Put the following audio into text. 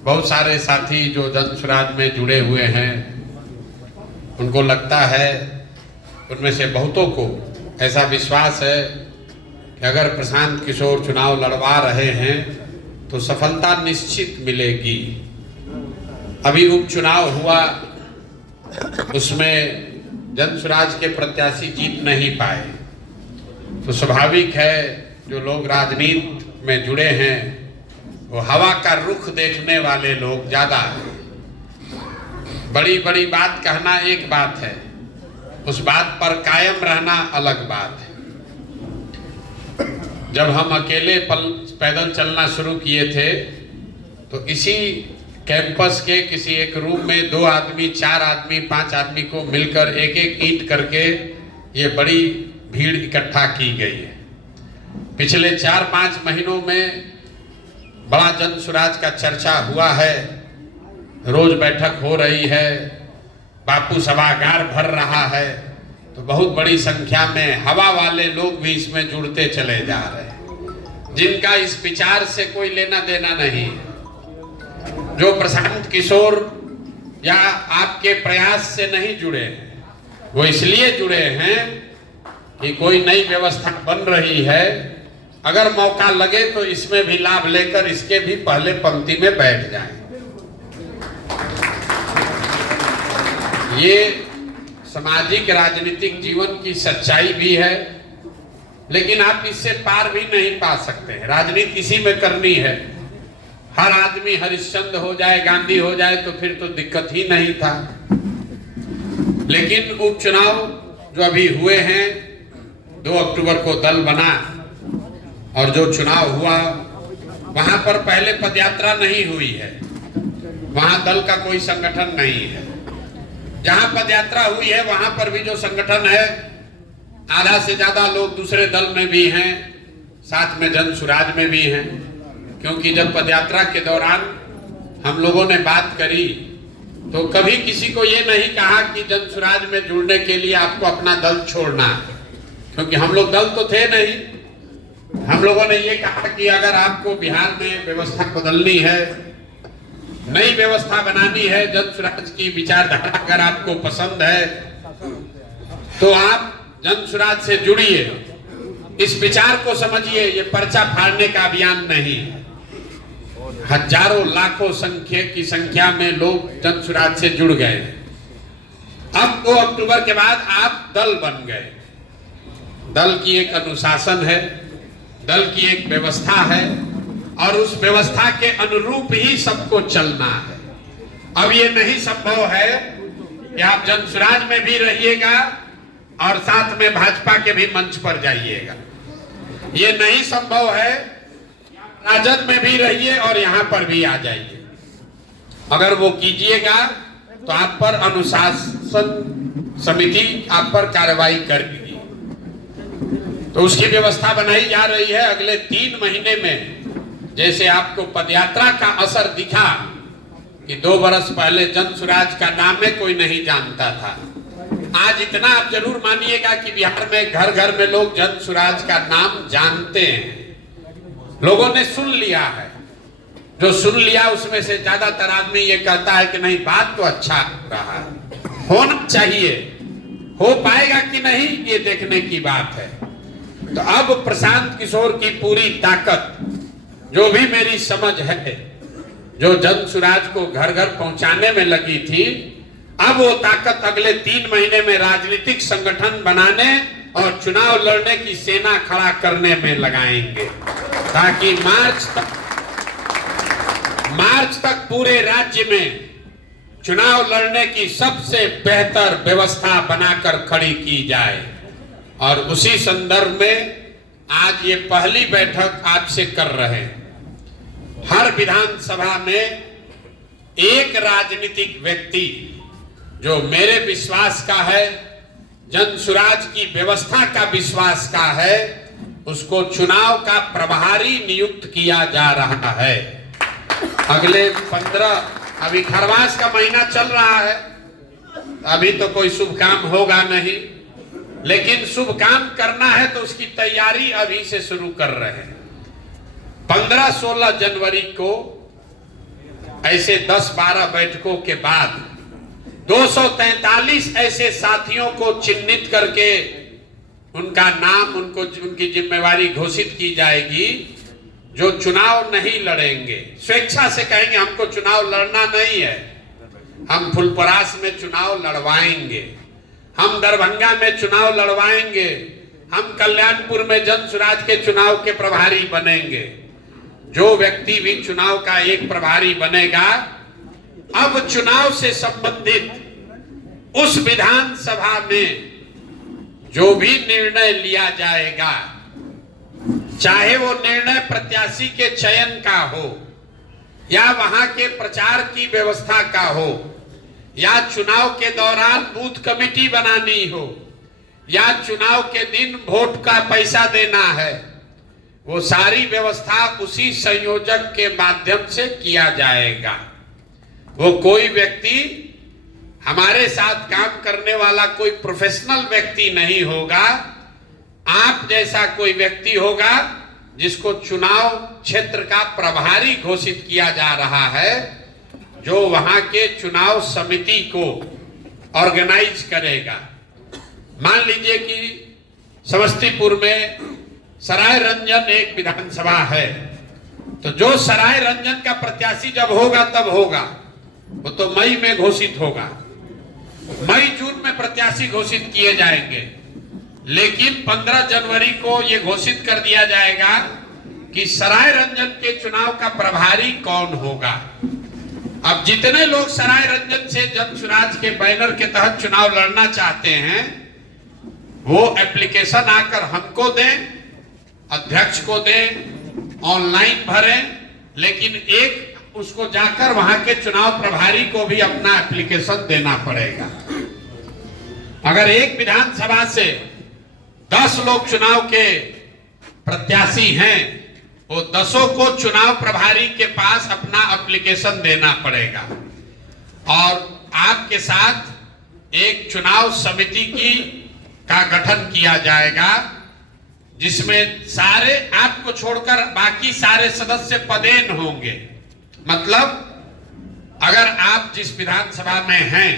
बहुत सारे साथी जो जन सुराज में जुड़े हुए हैं, उनको लगता है, उनमें से बहुतों को ऐसा विश्वास है कि अगर प्रशांत किशोर चुनाव लड़वा रहे हैं तो सफलता निश्चित मिलेगी। अभी उपचुनाव हुआ, उसमें जन सुराज के प्रत्याशी जीत नहीं पाए, तो स्वाभाविक है जो लोग राजनीति में जुड़े हैं वो हवा का रुख देखने वाले लोग ज्यादा हैं। बड़ी बड़ी बात कहना एक बात है, उस बात पर कायम रहना अलग बात है। जब हम अकेले पैदल चलना शुरू किए थे तो इसी कैंपस के किसी एक रूम में 2 आदमी, 4 आदमी, 5 आदमी को मिलकर एक एक ईंट करके ये बड़ी भीड़ इकट्ठा की गई है। पिछले 4-5 महीनों में बड़ा जन सुराज का चर्चा हुआ है, रोज बैठक हो रही है, बापू सभागार भर रहा है, तो बहुत बड़ी संख्या में हवा वाले लोग भी इसमें जुड़ते चले जा रहे हैं, जिनका इस विचार से कोई लेना देना नहीं है। जो प्रशांत किशोर या आपके प्रयास से नहीं जुड़े हैं, वो इसलिए जुड़े हैं कि कोई नई व्यवस्था बन रही है, अगर मौका लगे तो इसमें भी लाभ लेकर इसके भी पहले पंक्ति में बैठ जाएं। ये सामाजिक राजनीतिक जीवन की सच्चाई भी है, लेकिन आप इससे पार भी नहीं पा सकते हैं। राजनीति इसी में करनी है। हर आदमी हरिश्चंद्र हो जाए, गांधी हो जाए तो फिर तो दिक्कत ही नहीं था। लेकिन उपचुनाव जो अभी हुए हैं, 2 अक्टूबर को दल बना और जो चुनाव हुआ वहां पर पहले पदयात्रा नहीं हुई है, वहां दल का कोई संगठन नहीं है। जहां पदयात्रा हुई है वहां पर भी जो संगठन है, आधा से ज्यादा लोग दूसरे दल में भी हैं, साथ में जन सुराज में भी हैं। क्योंकि जब पदयात्रा के दौरान हम लोगों ने बात करी तो कभी किसी को ये नहीं कहा कि जन सुराज में जुड़ने के लिए आपको अपना दल छोड़ना है, क्योंकि हम लोग दल तो थे नहीं। हम लोगों ने ये कहा कि अगर आपको बिहार में व्यवस्था बदलनी है, नई व्यवस्था बनानी है, जन सुराज की विचारधारा अगर आपको पसंद है तो आप जन सुराज से जुड़िए, इस विचार को समझिए। ये पर्चा फाड़ने का अभियान नहीं है। हजारों लाखों की संख्या में लोग जन सुराज से जुड़ गए। अब 2 अक्टूबर के बाद आप दल बन गए। दल की एक अनुशासन है, दल की एक व्यवस्था है और उस व्यवस्था के अनुरूप ही सबको चलना है। अब ये नहीं संभव है कि आप जन सुराज में भी रहिएगा और साथ में भाजपा के भी मंच पर जाइएगा। ये नहीं संभव है, राजद में भी रहिए और यहां पर भी आ जाइए। अगर वो कीजिएगा तो आप पर अनुशासन समिति आप पर कार्रवाई करेगी। तो उसकी व्यवस्था बनाई जा रही है। अगले 3 महीने में जैसे आपको पदयात्रा का असर दिखा कि 2 बरस पहले जन सुराज का नाम है कोई नहीं जानता था, आज इतना आप जरूर मानिएगा कि बिहार में घर घर में लोग जन सुराज का नाम जानते हैं। लोगों ने सुन लिया है। जो सुन लिया उसमें से ज्यादातर आदमी ये कहता है कि नहीं, बात तो अच्छा रहा है, होना चाहिए। हो पाएगा कि नहीं ये देखने की बात है। तो अब प्रशांत किशोर की पूरी ताकत, जो भी मेरी समझ है, जो जन सुराज को घर घर पहुंचाने में लगी थी, अब वो ताकत अगले 3 महीने में राजनीतिक संगठन बनाने और चुनाव लड़ने की सेना खड़ा करने में लगाएंगे, ताकि मार्च तक पूरे राज्य में चुनाव लड़ने की सबसे बेहतर व्यवस्था बनाकर खड़ी की जाए। और उसी संदर्भ में आज ये पहली बैठक आपसे कर रहे हैं। हर विधानसभा में एक राजनीतिक व्यक्ति जो मेरे विश्वास का है, जन सुराज की व्यवस्था का विश्वास का है, उसको चुनाव का प्रभारी नियुक्त किया जा रहा है। अगले 15, अभी खरवास का महीना चल रहा है, अभी तो कोई शुभ काम होगा नहीं, लेकिन शुभ काम करना है तो उसकी तैयारी अभी से शुरू कर रहे हैं। 15-16 जनवरी को ऐसे 10-12 बैठकों के बाद 243 ऐसे साथियों को चिन्हित करके उनका नाम, उनकी जिम्मेवारी घोषित की जाएगी जो चुनाव नहीं लड़ेंगे। स्वेच्छा से कहेंगे हमको चुनाव लड़ना नहीं है, हम फुलपरास में चुनाव लड़वाएंगे, हम दरभंगा में चुनाव लड़वाएंगे, हम कल्याणपुर में जन सुराज के चुनाव के प्रभारी बनेंगे। जो व्यक्ति भी चुनाव का एक प्रभारी बनेगा, अब चुनाव से संबंधित उस विधानसभा में जो भी निर्णय लिया जाएगा, चाहे वो निर्णय प्रत्याशी के चयन का हो या वहां के प्रचार की व्यवस्था का हो या चुनाव के दौरान बूथ कमेटी बनानी हो या चुनाव के दिन वोट का पैसा देना है, वो सारी व्यवस्था उसी संयोजक के माध्यम से किया जाएगा। वो कोई व्यक्ति, हमारे साथ काम करने वाला कोई प्रोफेशनल व्यक्ति नहीं होगा, आप जैसा कोई व्यक्ति होगा जिसको चुनाव क्षेत्र का प्रभारी घोषित किया जा रहा है, जो वहां के चुनाव समिति को ऑर्गेनाइज करेगा। मान लीजिए कि समस्तीपुर में सराय रंजन एक विधानसभा है, तो जो सराय रंजन का प्रत्याशी जब होगा तब होगा, वो तो मई में घोषित होगा, मई जून में प्रत्याशी घोषित किए जाएंगे। लेकिन 15 जनवरी को ये घोषित कर दिया जाएगा कि सराय रंजन के चुनाव का प्रभारी कौन होगा। अब जितने लोग सराय रंजन से जन सुराज के बैनर के तहत चुनाव लड़ना चाहते हैं, वो एप्लीकेशन आकर हमको दें, अध्यक्ष को दें, ऑनलाइन भरें, लेकिन एक उसको जाकर वहां के चुनाव प्रभारी को भी अपना एप्लीकेशन देना पड़ेगा। अगर एक विधानसभा से 10 लोग चुनाव के प्रत्याशी हैं, वो 10 को चुनाव प्रभारी के पास अपना एप्लीकेशन देना पड़ेगा और आपके साथ एक चुनाव समिति का गठन किया जाएगा, जिसमें सारे, आपको छोड़कर बाकी सारे सदस्य पदेन होंगे। मतलब अगर आप जिस विधानसभा में हैं